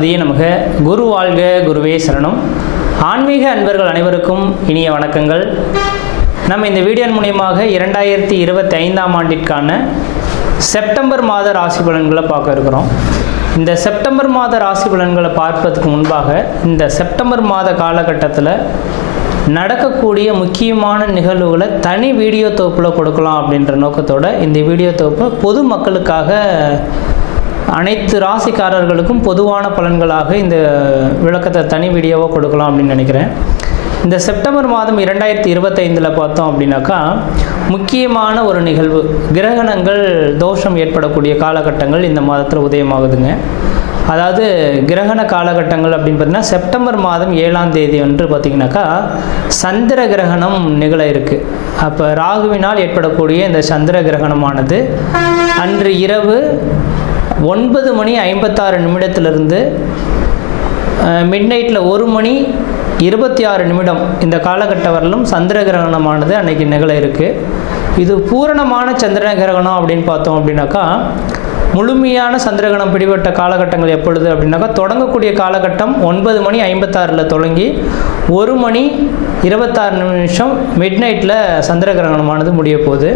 கணபதியே நமக. குரு வாழ்க, குருவே சரணம். ஆன்மீக அன்பர்கள் அனைவருக்கும் இனிய வணக்கங்கள். நம்ம இந்த வீடியோ மூலியமாக 2025ஆம் ஆண்டிற்கான செப்டம்பர் மாத ராசி பலன்களை பார்க்க இருக்கிறோம். இந்த செப்டம்பர் மாத ராசி பலன்களை பார்ப்பதற்கு முன்பாக இந்த செப்டம்பர் மாத காலகட்டத்தில் நடக்கக்கூடிய முக்கியமான நிகழ்வுகளை தனி வீடியோ தொகுப்பில் கொடுக்கலாம் அப்படின்ற நோக்கத்தோடு இந்த வீடியோ தொகுப்பை பொது மக்களுக்காக அனைத்து ராசிக்காரர்களுக்கும் பொதுவான பலன்களாக இந்த விளக்கத்தை தனி வீடியோவாக கொடுக்கலாம் அப்படின்னு நினைக்கிறேன். இந்த செப்டம்பர் மாதம் 2025 பார்த்தோம் அப்படின்னாக்கா முக்கியமான ஒரு நிகழ்வு, கிரகணங்கள் தோஷம் ஏற்படக்கூடிய காலகட்டங்கள் இந்த மாதத்தில் உதயமாகுதுங்க. அதாவது கிரகண காலகட்டங்கள் அப்படின்னு பார்த்தீங்கன்னா செப்டம்பர் மாதம் 7ஆம் தேதி அன்று பார்த்திங்கனாக்கா சந்திர கிரகணம் நிகழ இருக்குது. அப்போ ராகுவினால் ஏற்படக்கூடிய இந்த சந்திர கிரகணமானது அன்று இரவு 9 மணி 56 நிமிடத்திலிருந்து மிட்நைட்டில் 1 மணி 26 நிமிடம் இந்த காலகட்டம் வரலும் சந்திர கிரகணமானது அன்னைக்கு நிகழ இருக்குது. இது பூரணமான சந்திர கிரகணம் அப்படின்னு பார்த்தோம் அப்படின்னாக்கா முழுமையான சந்திரகிரகணம் பிடிபட்ட காலகட்டங்கள் எப்பொழுது அப்படின்னாக்கா தொடங்கக்கூடிய காலகட்டம் 9 மணி 56 தொடங்கி 1 மணி 26 நிமிஷம் மிட்நைட்டில் சந்திர கிரகணமானது முடிய போகுது.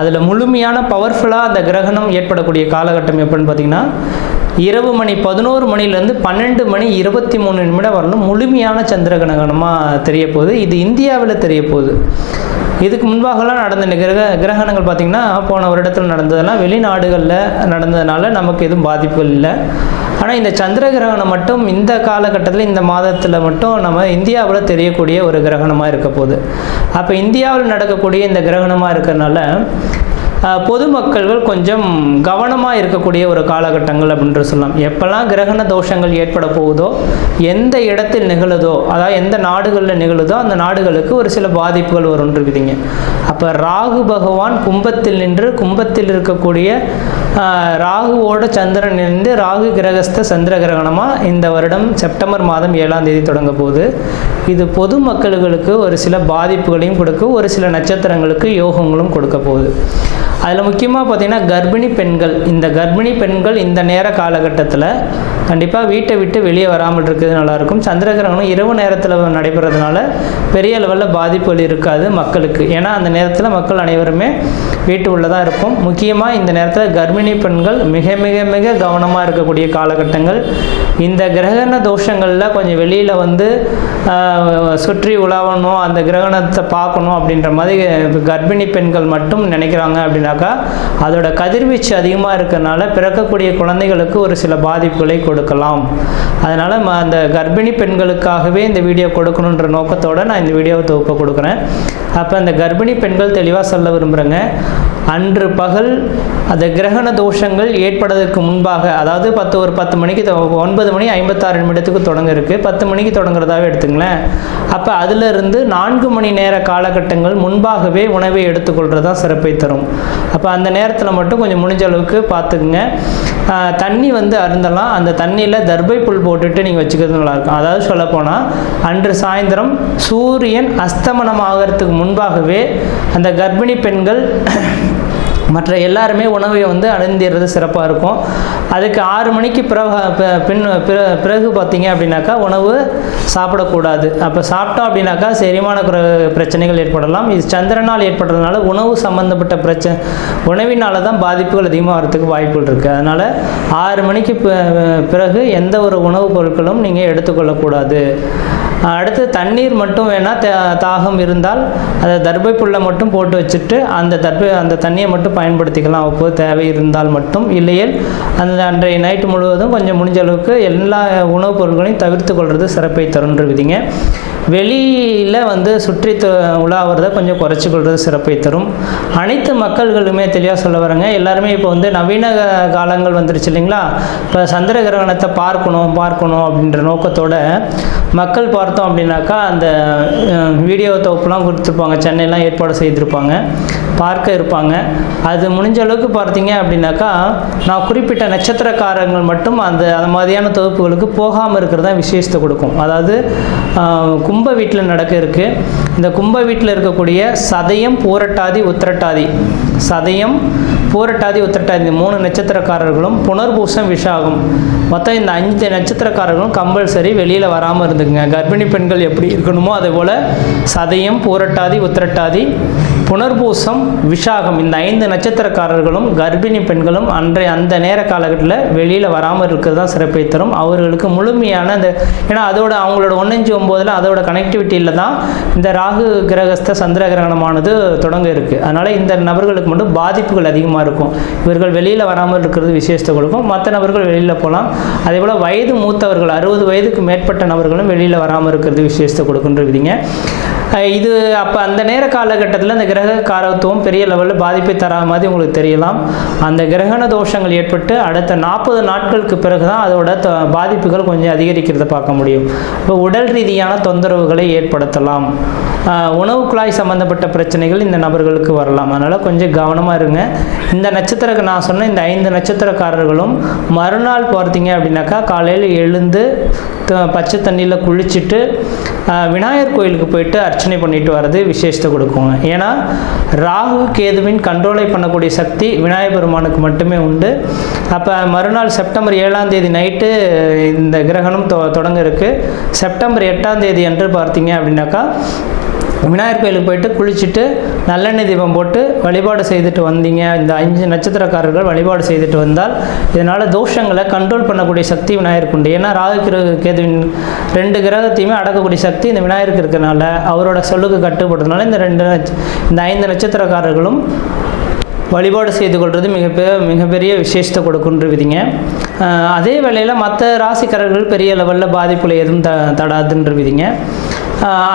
அதில் முழுமையான பவர்ஃபுல்லாக அந்த கிரகணம் ஏற்படக்கூடிய காலகட்டம் எப்படின்னு பார்த்திங்கன்னா இரவு மணி 11 மணிலேருந்து 12 மணி 23 நிமிடம் வரலும் முழுமையான சந்திர கிரகணமாக தெரிய போகுது. இது இந்தியாவில் தெரிய போகுது. இதுக்கு முன்பாகலாம் நடந்த கிரகணங்கள் பார்த்திங்கன்னா போன வருடத்தில் நடந்ததெல்லாம் வெளிநாடுகளில் நடந்ததுனால நமக்கு எதுவும் பாதிப்புகள் இல்லை. ஆனால் இந்த சந்திர கிரகணம் மட்டும் இந்த காலகட்டத்தில் இந்த மாதத்தில் மட்டும் நம்ம இந்தியாவில் தெரியக்கூடிய ஒரு கிரகணமாக இருக்க போகுது. அப்போ இந்தியாவில் நடக்கக்கூடிய இந்த கிரகணமாக இருக்கிறதுனால பொதுமக்கள்கள் கொஞ்சம் கவனமாக இருக்கக்கூடிய ஒரு காலகட்டங்கள் அப்படின்ற சொல்லலாம். எப்போல்லாம் கிரகண தோஷங்கள் ஏற்பட போகுதோ, எந்த இடத்தில் நிகழுதோ, அதாவது எந்த நாடுகளில் நிகழுதோ அந்த நாடுகளுக்கு ஒரு சில பாதிப்புகள் வரும்னு இருக்குதுங்க. அப்போ ராகு பகவான் கும்பத்தில் நின்று கும்பத்தில் இருக்கக்கூடிய ராகுவோட சந்திரன் இருந்து ராகு கிரகஸ்த சந்திர கிரகணமாக இந்த வருடம் செப்டம்பர் மாதம் 7ஆம் தேதி தொடங்க போகுது. இது பொதுமக்களுக்கு ஒரு சில பாதிப்புகளையும் கொடுக்கும், ஒரு சில நட்சத்திரங்களுக்கு யோகங்களும் கொடுக்க போகுது. அதில் முக்கியமாக பார்த்திங்கன்னா கர்ப்பிணி பெண்கள், இந்த கர்ப்பிணி பெண்கள் இந்த நேர காலகட்டத்தில் கண்டிப்பாக வீட்டை விட்டு வெளியே வராமல் இருக்கிறது நல்லாயிருக்கும். சந்திர கிரகணம் இரவு நேரத்தில் நடைபெறதுனால பெரிய லெவலில் பாதிப்புகள் இருக்காது மக்களுக்கு. ஏன்னா அந்த நேரத்தில் மக்கள் அனைவருமே வீட்டு உள்ளதாக இருக்கும். முக்கியமாக இந்த நேரத்தில் கர்ப்பிணி பெண்கள் மிக மிக மிக கவனமாக இருக்கக்கூடிய காலகட்டங்கள். இந்த கிரகண தோஷங்களில் கொஞ்சம் வெளியில் வந்து சுற்றி உலாவணும், அந்த கிரகணத்தை பார்க்கணும் அப்படின்ற மாதிரி கர்ப்பிணி பெண்கள் மட்டும் நினைக்கிறாங்க அப்படின்னாக்கா அதோட கதிர்வீச்சு அதிகமாக இருக்கிறதுனால பிறக்கக்கூடிய குழந்தைகளுக்கு ஒரு சில பாதிப்புகளை கொடுக்கலாம். அதனால் அந்த கர்ப்பிணி பெண்களுக்காகவே இந்த வீடியோ கொடுக்கணுன்ற நோக்கத்தோடு நான் இந்த வீடியோவை தொகுப்பை கொடுக்குறேன். அப்போ அந்த கர்ப்பிணி பெண்கள் தெளிவாக சொல்ல விரும்புகிறேங்க, அன்று பகல் அந்த கிரகண தோஷங்கள் ஏற்படுவதற்கு முன்பாக, அதாவது 10 மணிக்கு 9 மணி 56 நிமிடத்துக்கு தொடங்க இருக்குது, 10 மணிக்கு தொடங்குறதாவே எடுத்துங்களேன். அப்போ அதிலிருந்து 4 மணி நேர காலகட்டங்கள் முன்பாகவே உணவை எடுத்துக்கொள்கிறதா சிறப்பை தரும். அப்போ அந்த நேரத்தில் மட்டும் கொஞ்சம் முடிஞ்ச அளவுக்கு பார்த்துக்குங்க. தண்ணி வந்து அருந்தலாம், அந்த தண்ணியில் தர்பை புல் போட்டுட்டு நீங்கள் வச்சுக்கிறது நல்லாயிருக்கும். அதாவது சொல்லப்போனால் அன்று சாயந்தரம் சூரியன் அஸ்தமனம் ஆகிறதுக்கு முன்பாகவே அந்த கர்ப்பிணி பெண்கள் மற்ற எல்லாருமே உணவை வந்து அருந்திடுறது சிறப்பாக இருக்கும். அதுக்கு 6 மணிக்கு பிறகு பார்த்தீங்க அப்படின்னாக்கா உணவு சாப்பிடக்கூடாது. அப்போ சாப்பிட்டோம் அப்படின்னாக்கா செரிமான பிரச்சனைகள் ஏற்படலாம். இது சந்திரனால் ஏற்படுறதுனால உணவு சம்மந்தப்பட்ட உணவினால தான் பாதிப்புகள் அதிகமாக வரதுக்கு வாய்ப்புகள் இருக்குது. அதனால் 6 மணிக்கு பிறகு எந்த ஒரு உணவுப் பொருட்களும் நீங்கள் எடுத்துக்கொள்ளக்கூடாது. அடுத்து தண்ணீர் மட்டும் வேணால் தாகம் இருந்தால் அதை தர்பை புல்லை மட்டும் போட்டு வச்சுட்டு அந்த தண்ணியை மட்டும் பயன்படுத்திக்கலாம் அப்போது தேவை இருந்தால் மட்டும். இல்லையேல் அன்றைய நைட்டு முழுவதும் கொஞ்சம் முடிஞ்ச அளவுக்கு எல்லா உணவுப் பொருட்களையும் தவிர்த்து கொள்வது சிறப்பை தருன்றவிதிங்க. வெளியில் வந்து சுற்றி உலாவுறதை கொஞ்சம் குறைச்சி கொள்வது சிறப்பை தரும். அனைத்து மக்கள்களுமே தெளிவாக சொல்ல வரேங்க. எல்லாருமே இப்போ வந்து நவீன காலங்கள் வந்துருச்சு இல்லைங்களா. இப்போ சந்திர கிரகணத்தை பார்க்கணும் அப்படின்ற நோக்கத்தோட மக்கள் பார்த்தோம் அப்படின்னாக்கா அந்த வீடியோ தொகுப்புலாம் கொடுத்துருப்பாங்க, சென்னையெல்லாம் ஏற்பாடு செய்திருப்பாங்க, பார்க்க இருப்பாங்க. அது முடிஞ்ச அளவுக்கு பார்த்தீங்க அப்படின்னாக்கா நான் குறிப்பிட்ட நட்சத்திரக்காரங்கள் மட்டும் அந்த மாதிரியான தொகுப்புகளுக்கு போகாமல் இருக்கிறது தான் விசேஷத்தை கொடுக்கும். அதாவது கும்ப வீட்டில் நடக்க இருக்குது. இந்த கும்ப வீட்டில் இருக்கக்கூடிய சதயம், பூரட்டாதி, உத்திரட்டாதி சதயம், பூரட்டாதி, உத்திரட்டாதி இந்த 3 நட்சத்திரக்காரர்களும், புனர்பூசம், விஷாகம் மொத்தம் இந்த 5 நட்சத்திரக்காரர்களும் கம்பல்சரி வெளியில் வராமல் இருந்துக்குங்க. கர்ப்பிணி பெண்கள் எப்படி இருக்கணுமோ அதே போல் சதயம், பூரட்டாதி, உத்திரட்டாதி, புனர்பூசம், விஷாகம் இந்த 5 நட்சத்திரக்காரர்களும் கர்ப்பிணி பெண்களும் அந்த நேர காலகட்டத்தில் வெளியில் வராமல் இருக்கிறது தான் சிறப்பை தரும். அவர்களுக்கு முழுமையான ஏன்னா அதோட அவங்களோட 1-5-9 அதோட கனெக்டிவிட்டியில் தான் இந்த ராகு கிரகஸ்த சந்திர கிரகணமானது தொடங்க இருக்குது. அதனால் இந்த நபர்களுக்கு மட்டும் பாதிப்புகள் அதிகமாக இருக்கும். இவர்கள் வெளியில் வராமல் இருக்கிறது விசேஷத்தை கொடுக்கும். மற்ற நபர்கள் வெளியில் போகலாம். அதே போல் வயது மூத்தவர்கள் 60 வயதுக்கு மேற்பட்ட நபர்களும் வெளியில் வராமல் இருக்கிறது விசேஷத்தை கொடுக்குன்ற விதிங்க. இது அப்போ அந்த நேர காலகட்டத்தில் அந்த கிரக காரத்துவம் பெரிய லெவலில் பாதிப்பை தராத மாதிரி உங்களுக்கு தெரியலாம். அந்த கிரகண தோஷங்கள் ஏற்பட்டு அடுத்த 40 நாட்களுக்கு பிறகு தான் அதோட பாதிப்புகள் கொஞ்சம் அதிகரிக்கிறத பார்க்க முடியும். இப்போ உடல் ரீதியான தொந்தரவுகளை ஏற்படுத்தலாம். உணவு குழாய் சம்பந்தப்பட்ட பிரச்சனைகள் இந்த நபர்களுக்கு வரலாம். அதனால் கொஞ்சம் கவனமாக இருங்க. இந்த நான் சொன்ன இந்த 5 நட்சத்திரக்காரர்களும் மறுநாள் பார்த்தீங்க அப்படின்னாக்கா காலையில் எழுந்து பச்சை தண்ணியில் குளிச்சுட்டு விநாயகர் கோயிலுக்கு போயிட்டு அர்ச்சனை பண்ணிட்டு வர்றது விசேஷத்தை கொடுக்குங்க. ஏன்னா ராகு கேதுவின் கண்ட்ரோலை பண்ணக்கூடிய சக்தி விநாயகர் பெருமானுக்கு மட்டுமே உண்டு. அப்போ மறுநாள் செப்டம்பர் 7ஆம் தேதி நைட்டு இந்த கிரகணம் தொடங்க இருக்குது. செப்டம்பர் 8ஆம் தேதி அன்று பார்த்தீங்க அப்படின்னாக்கா விநாயகர் கோயிலுக்கு போயிட்டு குளிச்சுட்டு நல்லெண்ணெய் தீபம் போட்டு வழிபாடு செய்துட்டு வந்தீங்க. இந்த 5 நட்சத்திரக்காரர்கள் வழிபாடு செய்துட்டு வந்தால் இதனால் தோஷங்களை கண்ட்ரோல் பண்ணக்கூடிய சக்தி விநாயகருக்கு உண்டு. ஏன்னா ராகு கேதுவின் 2 கிரகத்தையுமே அடக்கக்கூடிய சக்தி இந்த விநாயகருக்கு இருக்கிறனால அவரோட சொல்லுக்கு கட்டுப்படுறதுனால இந்த 5 நட்சத்திரக்காரர்களும் வழிபாடு செய்து கொள்வது மிகப்பெரிய விசேஷத்தை கொடுக்குன்ற விதிங்க. அதே வேளையில் மற்ற ராசிக்காரர்கள் பெரிய லெவலில் பாதிப்புகளை எதுவும் தடாதுன்ற விதிங்க.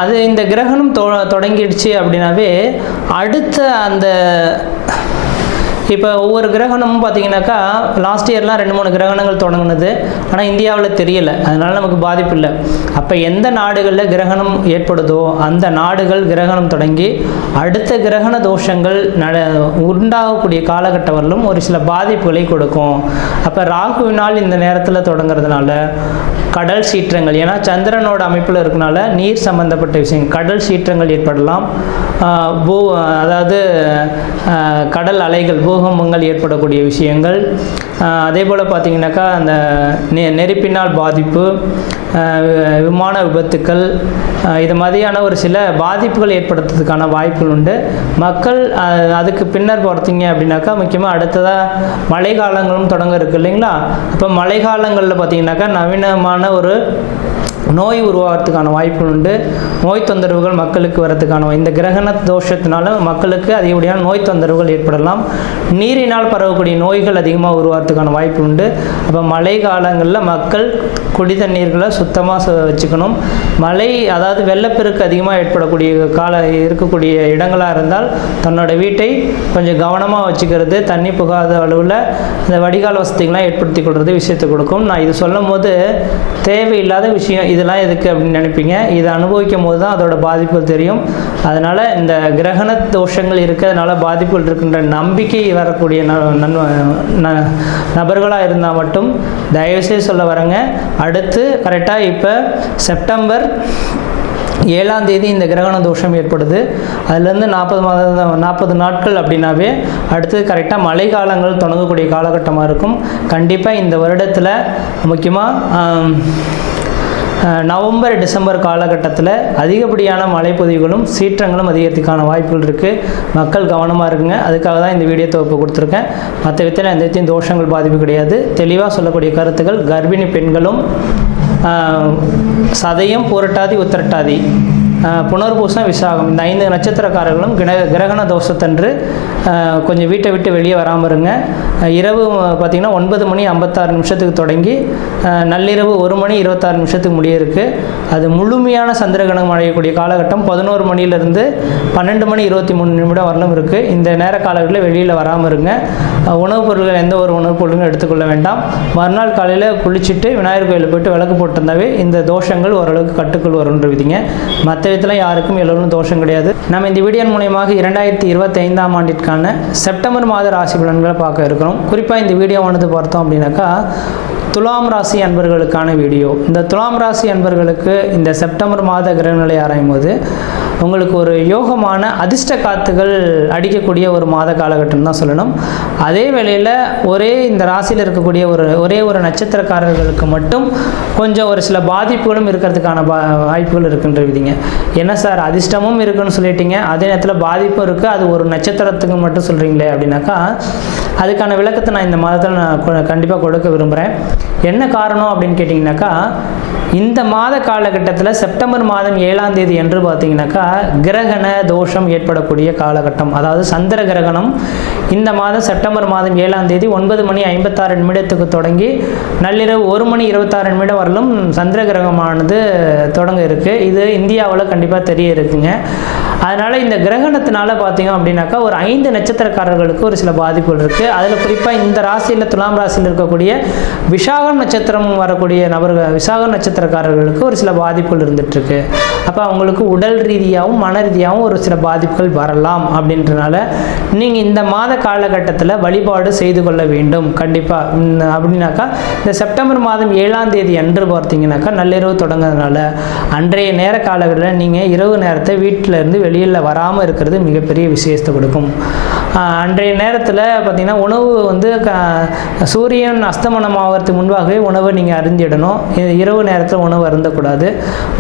அது இந்த கிரகணம் தொடங்கிடுச்சு அப்படின்னாவே அடுத்த அந்த இப்போ ஒவ்வொரு கிரகணமும் பார்த்தீங்கன்னாக்கா லாஸ்ட் இயர்லாம் 2-3 கிரகணங்கள் தொடங்கினது. ஆனால் இந்தியாவில் தெரியலை, அதனால் நமக்கு பாதிப்பு இல்லை. அப்போ எந்த நாடுகளில் கிரகணம் ஏற்படுதோ அந்த நாடுகள் கிரகணம் தொடங்கி அடுத்த கிரகண தோஷங்கள் உண்டாகக்கூடிய காலகட்டவரிலும் ஒரு சில பாதிப்புகளை கொடுக்கும். அப்போ ராகுவினால் இந்த நேரத்தில் தொடங்கிறதுனால கடல் சீற்றங்கள், ஏன்னா சந்திரனோட அமைப்பில் இருக்கனால நீர் சம்பந்தப்பட்ட விஷயங்கள் கடல் சீற்றங்கள் ஏற்படலாம். அதாவது கடல் அலைகள் பூகம்பங்கள் ஏற்படக்கூடிய விஷயங்கள். அதே போல் பார்த்திங்கனாக்கா அந்த நெருப்பினால் பாதிப்பு, விமான விபத்துக்கள், இது மாதிரியான ஒரு சில பாதிப்புகள் ஏற்படுத்துறதுக்கான வாய்ப்புகள் உண்டு. மக்கள் அதுக்கு பின்னர் பார்த்தீங்க அப்படின்னாக்கா முக்கியமாக அடுத்ததாக மழை காலங்களும் தொடங்க இருக்குது இல்லைங்களா. அப்போ மழை காலங்களில் பார்த்திங்கனாக்கா நவீனமான ஒரு நோய் உருவாகிறதுக்கான வாய்ப்புகள் உண்டு. நோய் தொந்தரவுகள் மக்களுக்கு வரதுக்கான இந்த கிரகண தோஷத்தினால மக்களுக்கு அதிகப்படியான நோய் தொந்தரவுகள் ஏற்படலாம். நீரினால் பரவக்கூடிய நோய்கள் அதிகமாக உருவாகிறதுக்கான வாய்ப்பு உண்டு. அப்போ மழை காலங்களில் மக்கள் குடி தண்ணீர்களை சுத்தமாக வச்சுக்கணும். மழை அதாவது வெள்ளப்பெருக்கு அதிகமாக ஏற்படக்கூடிய இருக்கக்கூடிய இடங்களாக இருந்தால் தன்னோட வீட்டை கொஞ்சம் கவனமாக வச்சுக்கிறது, தண்ணி புகாத அளவில் இந்த வடிகால் வசதிகள்லாம் ஏற்படுத்தி கொள்வது விஷயத்தை கொடுக்கும். நான் இது சொல்லும் போது தேவையில்லாத விஷயம் இதெல்லாம் எதுக்கு அப்படின்னு நினைப்பீங்க. இதை அனுபவிக்கும் போது தான் அதோட பாதிப்புகள் தெரியும். அதனால் இந்த கிரகண தோஷங்கள் இருக்கிறதுனால பாதிப்புகள் இருக்கின்ற நம்பிக்கை வரக்கூடிய நபர்களாக இருந்தால் மட்டும் தயவுசெய்து சொல்ல வரேங்க. அடுத்து கரெக்டாக இப்போ செப்டம்பர் 7ஆம் தேதி இந்த கிரகண தோஷம் ஏற்படுது. அதுலேருந்து 40 நாட்கள் அப்படின்னாவே அடுத்தது கரெக்டாக மழை காலங்கள் தொடங்கக்கூடிய காலகட்டமாக இருக்கும். கண்டிப்பாக இந்த வருடத்தில் முக்கியமாக நவம்பர் டிசம்பர் காலகட்டத்தில் அதிகப்படியான மழைப்பொழிவுகளும் சீற்றங்களும் அதிகரிக்கிறதுக்கான வாய்ப்புகள் இருக்குது. மக்கள் கவனமாக இருக்குங்க. அதுக்காக தான் இந்த வீடியோ தொகுப்பு கொடுத்துருக்கேன். மற்ற விதத்தில் எந்த விதத்தையும் தோஷங்கள் பாதிப்பு கிடையாது. தெளிவாக சொல்லக்கூடிய கருத்துக்கள் கர்ப்பிணி பெண்களும் சதயம், பூரட்டாதி, உத்திரட்டாதி, புனர்பூசம், விசாகம் இந்த 5 நட்சத்திரக்காரர்களும் கிரகண தோஷத்தன்று கொஞ்சம் வீட்டை விட்டு வெளியே வராமல் இருங்க. இரவு பார்த்திங்கன்னா 9:56 தொடங்கி நள்ளிரவு 1:26 முடிய இருக்குது. அது முழுமையான சந்திரகிரகணம் அடையக்கூடிய காலகட்டம் 11 மணியிலிருந்து 12:23 வரலும் இருக்குது. இந்த நேர காலங்களில் வெளியில் வராமல் இருங்க. உணவுப் பொருட்கள் எந்த ஒரு உணவுப் பொருட்களும் எடுத்துக்கொள்ள வேண்டாம். மறுநாள் காலையில் குளிச்சுட்டு விநாயகர் கோயிலில் போய்ட்டு விளக்கு போட்டிருந்தாவே இந்த தோஷங்கள் ஓரளவுக்கு கட்டுக்குள் வரும்ன்ற விதிங்க. மற்ற விதத்தில் யாருக்கும் எல்லோரும் தோஷம் கிடையாது. நம்ம இந்த வீடியோ மூலமாக 2025ஆம் ஆண்டிற்கான செப்டம்பர் மாத ராசி பலன்களை பார்க்க இருக்கிறோம். குறிப்பாக இந்த வீடியோவானது பார்த்தோம் அப்படின்னாக்கா துலாம் ராசி அன்பர்களுக்கான வீடியோ. இந்த துலாம் ராசி அன்பர்களுக்கு இந்த செப்டம்பர் மாத கிரகநிலை ஆராயும் போது உங்களுக்கு ஒரு யோகமான அதிர்ஷ்ட காத்துகள் அடிக்கக்கூடிய ஒரு மாத காலகட்டம் தான் சொல்லணும். அதே வேளையில் இந்த ராசியில் இருக்கக்கூடிய ஒரே ஒரு நட்சத்திரக்காரர்களுக்கு மட்டும் கொஞ்சம் ஒரு சில பாதிப்புகளும் இருக்கிறதுக்கான வாய்ப்புகள் இருக்குன்ற விதிங்க. என்ன சார் அதிர்ஷ்டமும் இருக்குன்னு சொல்லிட்டீங்க, அதே நேரத்தில் பாதிப்பும் இருக்குது, அது ஒரு நட்சத்திரத்துக்கு மட்டும் சொல்கிறீங்களே அப்படின்னாக்கா அதுக்கான விளக்கத்தை நான் இந்த மாதத்தில் நான் கண்டிப்பாக கொடுக்க விரும்புகிறேன். என்ன காரணம் அப்படின்னு கேட்டிங்கனாக்கா, இந்த மாத காலகட்டத்தில் செப்டம்பர் மாதம் 7ஆம் தேதி என்று பார்த்தீங்கன்னாக்கா கிரகண தோஷம் ஏற்படக்கூடிய காலகட்டம். அதாவது சந்திர கிரகணம் இந்த மாதம் செப்டம்பர் மாதம் 7ஆம் தேதி 9:56 தொடங்கி நள்ளிரவு 1:26 வரலும் சந்திர கிரகமானது தொடங்க இருக்குது. இது இந்தியாவில் கண்டிப்பாக தெரிய இருக்குங்க. அதனால் இந்த கிரகணத்தினால பார்த்தீங்க அப்படின்னாக்கா ஒரு 5 நட்சத்திரக்காரர்களுக்கு ஒரு சில பாதிப்புகள் இருக்குது. அதில் குறிப்பாக இந்த ராசியில் துலாம் ராசியில் இருக்கக்கூடிய விசாகம் நட்சத்திரம் வரக்கூடிய நபர்கள், விசாகம் நட்சத்திரக்காரர்களுக்கு ஒரு சில பாதிப்புகள் இருந்துகிட்ருக்கு. அப்போ அவங்களுக்கு உடல் ரீதியாகவும் மன ரீதியாகவும் ஒரு சில பாதிப்புகள் வரலாம். அப்படின்றனால நீங்கள் இந்த மாத காலகட்டத்தில் வழிபாடு செய்து கொள்ள வேண்டும் கண்டிப்பாக. அப்படின்னாக்கா இந்த செப்டம்பர் மாதம் 7ஆம் தேதி அன்று பார்த்தீங்கன்னாக்கா நள்ளிரவு தொடங்குறதுனால அன்றைய நேர காலகட்டத்தில் நீங்கள் இரவு நேரத்தை வீட்டில் இருந்து வெளியில் வராமல் இருக்கிறது மிகப்பெரிய விசேஷத்தை கொடுக்கும். அன்றைய நேரத்தில் பார்த்திங்கன்னா உணவு வந்து சூரியன் அஸ்தமனம் ஆகிறதுக்கு முன்பாகவே உணவை நீங்கள் அருந்திடணும். இரவு நேரத்தில் உணவு அருந்தக்கூடாது.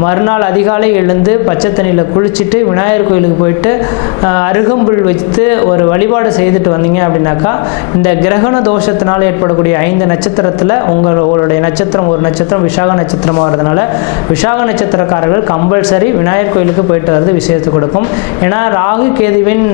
மறுநாள் அதிகாலை எழுந்து பச்சை தண்ணியில் குளிச்சுட்டு விநாயகர் கோயிலுக்கு போயிட்டு அருகம்புல் வைத்து ஒரு வழிபாடு செய்துட்டு வந்தீங்க அப்படின்னாக்கா இந்த கிரகண தோஷத்தினால் ஏற்படக்கூடிய 5 நட்சத்திரத்தில் உங்களுடைய நட்சத்திரம் ஒரு நட்சத்திரம் விசாக நட்சத்திரமாக வரதுனால விசாக நட்சத்திரக்காரர்கள் கம்பல்சரி விநாயகர் கோயிலுக்கு போயிட்டு வர்றது விசேஷத்தை கொடுக்கும். ஏன்னா ராகு கேதுவின்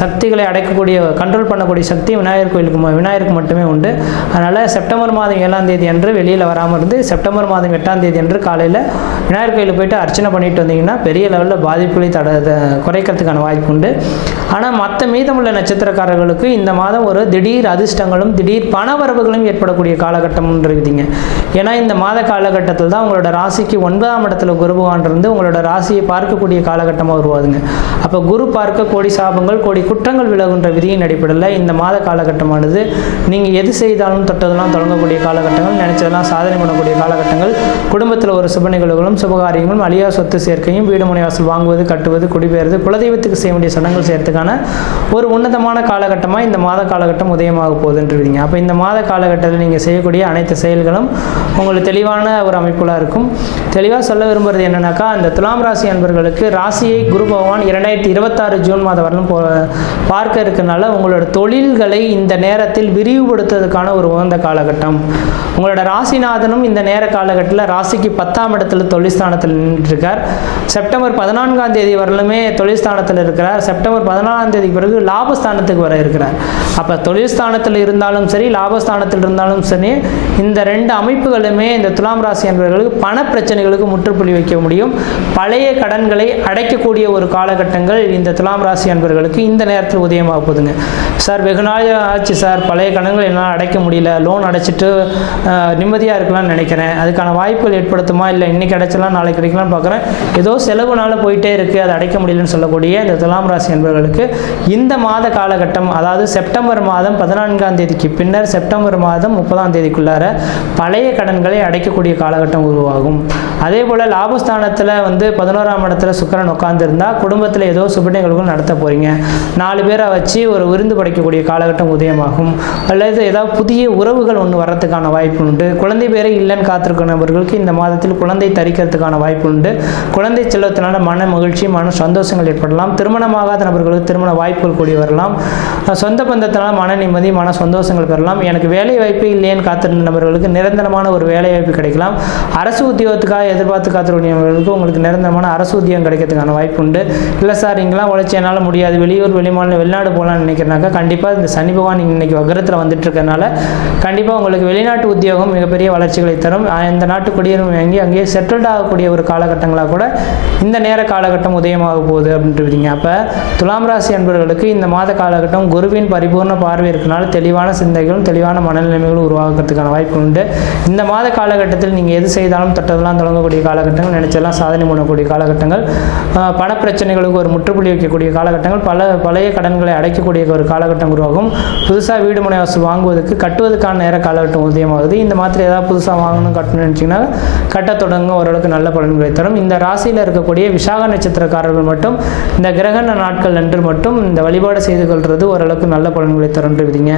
சக்திகளை அடைக்கக்கூடிய கண்ட்ரோல் பண்ணக்கூடிய சக்தி விநாயகருக்கு மட்டுமே உண்டு. அதனால் செப்டம்பர் மாதம் 7ஆம் தேதி அன்று வெளியில் வராமல் இருந்து செப்டம்பர் மாதம் 8ஆம் தேதி அன்று காலையில் விநாயகர் கோயிலுக்கு போயிட்டு அர்ச்சனை பண்ணிட்டு வந்தீங்கன்னா பெரிய லெவலில் பாதிப்புகளை குறைக்கிறதுக்கான வாய்ப்பு உண்டு. ஆனால் மற்ற மீதமுள்ள நட்சத்திரக்காரர்களுக்கு இந்த மாதம் ஒரு திடீர் அதிர்ஷ்டங்களும் திடீர் பணவரவுகளும் ஏற்படக்கூடிய காலகட்டம்ன்ற விதிங்க. ஏன்னா இந்த மாத காலகட்டத்தில் தான் உங்களோட ராசிக்கு 9ஆம் இடத்துல குரு பகவான் இருந்து உங்களோட ராசியை பார்க்கக்கூடிய காலகட்டமாக உருவாதுங்க. அப்போ குரு பார்க்க கோடி சாபங்கள் கோடி குற்றங்கள் விலகுன்ற விதியின் அடிப்படையில் இந்த மாத காலகட்டமானது நீங்கள் எது செய்தாலும் தொட்டதெல்லாம் தொடங்கக்கூடிய காலகட்டங்கள், நினைச்சதெல்லாம் சாதனை பண்ணக்கூடிய காலகட்டங்கள், குடும்பத்தில் ஒரு சுப நிகழ்வுகளும் சுபகாரியங்களும் அழியா சொத்து சேர்க்கையும் வீடு மனை வாசல் வாங்குவது கட்டுவது குடிபெயர்வது குலதெய்வத்துக்கு செய்ய வேண்டிய சடங்குகள் செய்யறதுக்கான ஒரு உன்னதமான காலகட்டமாக இந்த மாத காலகட்டம் உதயமாக போகுதுன்றீங்க. அப்போ இந்த மாத காலகட்டத்தில் நீங்கள் செய்யக்கூடிய அனைத்து செயல்களும் உங்களுக்கு தெளிவான ஒரு அமைப்புகளாக இருக்கும். தெளிவாக சொல்ல விரும்புகிறது என்னன்னாக்கா, இந்த துலாம் ராசி அன்பர்களுக்கு ராசியை குரு பகவான் 2026 ஜூன் மாதம் வரலும் பார்க்க இருக்கிறதுனால உங்களோட தொழில்களை இந்த நேரத்தில் விரிவுபடுத்துவதற்கான ஒரு உகந்த காலகட்டம். உங்களோட ராசிநாதனும் இந்த நேர காலகட்டத்தில் ராசிக்கு 10ஆம் இடத்துல தொழில் ஸ்தானத்தில் நின்றுருக்கார். செப்டம்பர் 14ஆம் தேதி வரலுமே தொழில் ஸ்தானத்தில் இருக்கிறார். செப்டம்பர் 14ஆம் தேதிக்கு பிறகு லாபஸ்தானத்துக்கு வர இருக்கிறார். அப்போ தொழில் ஸ்தானத்தில் இருந்தாலும் சரி லாபஸ்தானத்தில் இருந்தாலும் சரி இந்த 2 அமைப்புகளுமே இந்த துலாம் ராசி என்பவர்களுக்கு பண பிரச்சனைகளுக்கு முற்றுப்புள்ளி வைக்க முடியும். பழைய கடன்களை அடைக்கக்கூடிய ஒரு காலகட்டங்கள் இந்த துலாம் ராசி அன்பர்களுக்கு இந்த நேரத்தில் உதயமாக போகுதுங்க. சார் வெகு நாள் ஆச்சு சார், பழைய கடன்கள் என்னால் அடைக்க முடியல, லோன் அடைச்சிட்டு நிம்மதியாக இருக்கலாம்னு நினைக்கிறேன், அதுக்கான வாய்ப்புகள் ஏற்படுத்துமா, இல்லை இன்றைக்கி அடைச்சலாம் நாளைக்கு கிடைக்கலாம்னு பார்க்குறேன், ஏதோ செலவுனால போயிட்டே இருக்குது அதை அடைக்க முடியலன்னு சொல்லக்கூடிய இந்த துலாம் ராசி அன்பர்களுக்கு இந்த மாத காலகட்டம், அதாவது செப்டம்பர் மாதம் 14ஆம் தேதிக்கு பின்னர் செப்டம்பர் மாதம் 30ஆம் தேதிக்குள்ளார பழைய கடன்களை அடைக்கக்கூடிய காலகட்டம் உருவாகும். அதே போல் லாபஸ்தானத்தில் 11ஆம் இடத்துல சுக்கிரன் உட்கார்ந்துருந்தால் குடும்பத்தில் ஏதோ சுப நிகழ்வுகள் நடத்த போகிறீங்க, 4 பேரை வச்சு ஒரு விருந்து படைக்கக்கூடிய காலகட்டம் உதயமாகும். அல்லது ஏதாவது புதிய உறவுகள் ஒன்று வர்றதுக்கான வாய்ப்பு உண்டு. குழந்தை பேரை இல்லைன்னு காத்திருக்கிறவர்களுக்கு இந்த மாதத்தில் குழந்தை தரிக்கிறதுக்கான வாய்ப்பு உண்டு. குழந்தை செல்வத்தினால மன மகிழ்ச்சி மன சந்தோஷங்கள் ஏற்படலாம். திருமணமாகாத நபர்களுக்கு திருமண வாய்ப்புகள் கூடி வரலாம். சொந்த பந்தத்தினால் மன நிம்மதி மன சந்தோஷங்கள் பெறலாம். எனக்கு வேலை வாய்ப்பு இல்லையேன்னு காத்திருந்த நபர்களுக்கு நிரந்தரமான ஒரு வேலை வாய்ப்பு கிடைக்கலாம். அரசு உத்தியோகத்துக்காக எதிர்பார்த்து காத்திருக்கிறவர்களுக்கு உங்களுக்கு நிரந்தரமான அரசு உத்தியோகம் கிடைக்கிறதுக்கான வாய்ப்பு உண்டு. இல்லை சார் இங்கெல்லாம் உழைச்சி என்னால் முடியாது, வெளியூர் வெளிமாநிலம் வெளிநாடு போகலான்னு நினைக்கிறனாக்கா கண்டிப்பாக இந்த சனி பகவான் இன்னைக்கு வக்ரத்தில் வந்துட்டு இருக்கறனால கண்டிப்பாக உங்களுக்கு வெளிநாட்டு உத்தியோகம் மிகப்பெரிய வளர்ச்சிகளை தரும். இந்த நாட்டு குடியுரிமை வாங்கி அங்கேயே செட்டில்ட் ஆகக்கூடிய ஒரு காலகட்டங்களாக கூட இந்த நேர காலகட்டம் உதயமாக போகுது அப்படின்ட்டுருவீங்க. அப்போ துலாம் ராசி அன்பர்களுக்கு இந்த மாத காலகட்டம் குருவின் பரிபூர்ண பார்வை இருக்கனால தெளிவான சிந்தைகளும் தெளிவான மனநிலைமைகளும் உருவாக்குறதுக்கான வாய்ப்பு உண்டு. இந்த மாத காலகட்டத்தில் நீங்கள் எது செய்தாலும் தொட்டதெல்லாம் தொடங்கக்கூடிய காலகட்டங்கள், நினைச்செல்லாம் சாதனை பண்ணக்கூடிய காலகட்டங்கள், பணப்பிரச்சனைகளுக்கு ஒரு முற்றுப்புள்ளி வைக்கக்கூடிய காலகட்டங்கள், பல பழைய கடன்களை அடைக்கக்கூடிய ஒரு காலகட்டம் உருவாகும். புதுசாக வீடு மனை வாசல் வாங்குவதற்கு கட்டுவதற்கான நேர காலகட்டம் உதயமாகுது. இந்த மாதிரி ஏதாவது புதுசாக வாங்கணும் கட்டணும்னு நினச்சிங்கன்னா கட்ட தொடங்க ஓரளவுக்கு நல்ல பலன்களை தரும். இந்த ராசியில் இருக்கக்கூடிய விசாக நட்சத்திரக்காரர்கள் மட்டும் இந்த கிரகண நாட்கள் அன்று மட்டும் இந்த வழிபாடு செய்து கொள்வது ஓரளவுக்கு நல்ல பலன்களை தருன்றீங்க.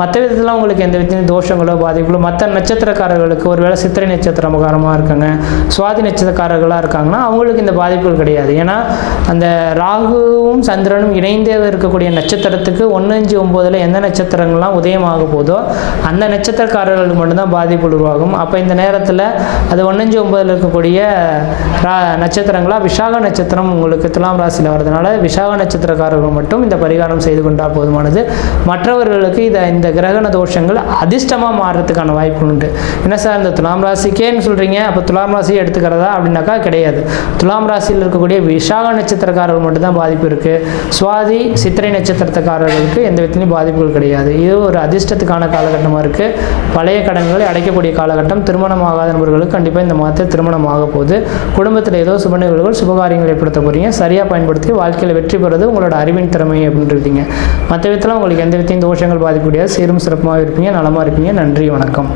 மற்ற விதத்தில் உங்களுக்கு எந்த விதத்திலும் தோஷங்களோ பாதிப்புகளோ மற்ற நட்சத்திரக்காரர்களுக்கு ஒருவேளை சித்திரை நட்சத்திரகாரமாக இருக்காங்க, சுவாதி நட்சத்திரக்காரர்களாக இருக்காங்கன்னா அவங்களுக்கு இந்த பாதிப்புகள் கிடையாது. ஏன்னா அந்த ராகுவும் சந்திரனும் இணைந்தே இருக்கக்கூடிய நட்சத்திரத்துக்கு 1-5-9 எந்த நட்சத்திரங்கள்லாம் உதயமாக போதோ அந்த நட்சத்திரக்காரர்களுக்கு மட்டும்தான் பாதிப்பு உருவாகும். அப்போ இந்த நேரத்தில் அது 1-5-9 இருக்கக்கூடிய நட்சத்திரங்களாக விசாக நட்சத்திரம் உங்களுக்கு துலாம் ராசியில் வர்றதுனால விசாக நட்சத்திரக்காரர்கள் மட்டும் இந்த பரிகாரம் செய்து கொண்டால் போதுமானது. மற்றவர்களுக்கு இந்த கிரகண தோஷங்கள் அதிர்ஷ்டமாக மாறுறதுக்கான வாய்ப்பு உண்டு. என்ன சார் இந்த துலாம் ராசிக்கேன்னு சொல்கிறீங்க, அப்போ துலாம் ராசியை எடுத்துக்கிறதா அப்படின்னாக்கா கிடையாது. துலாம் ராசியில் இருக்கக்கூடிய விசாக நட்சத்திரக்காரர்கள் மட்டும்தான் பாதிப்பு இருக்குது. சுவாதி சித்திரை நட்சத்திரக்காரர்களுக்கு எந்த விதத்திலையும் பாதிப்புகள் கிடையாது. இது ஒரு அதிர்ஷ்டத்துக்கான காலகட்டமாக இருக்குது. பழைய கடன்களை அடைக்கக்கூடிய காலகட்டம். திருமணமாகாத நபர்களுக்கு கண்டிப்பாக இந்த மாதத்தில் திருமணம் ஆக போகுது. குடும்பத்தில் ஏதோ சுப நிகழ்வுகள் சுபகாரியங்கள் ஏற்படுத்த போகிறீங்க. சரியாக பயன்படுத்தி வாழ்க்கையில் வெற்றி பெறுவது உங்களோட அறிவின் திறமை அப்படின்றீங்க. மற்ற விதத்தில் உங்களுக்கு எந்த விதத்தையும் தோஷங்கள் பாதிக்கக்கூடிய சீரும் சிறப்பாக இருப்பீங்க, நலமாக இருப்பீங்க. நன்றி, வணக்கம்.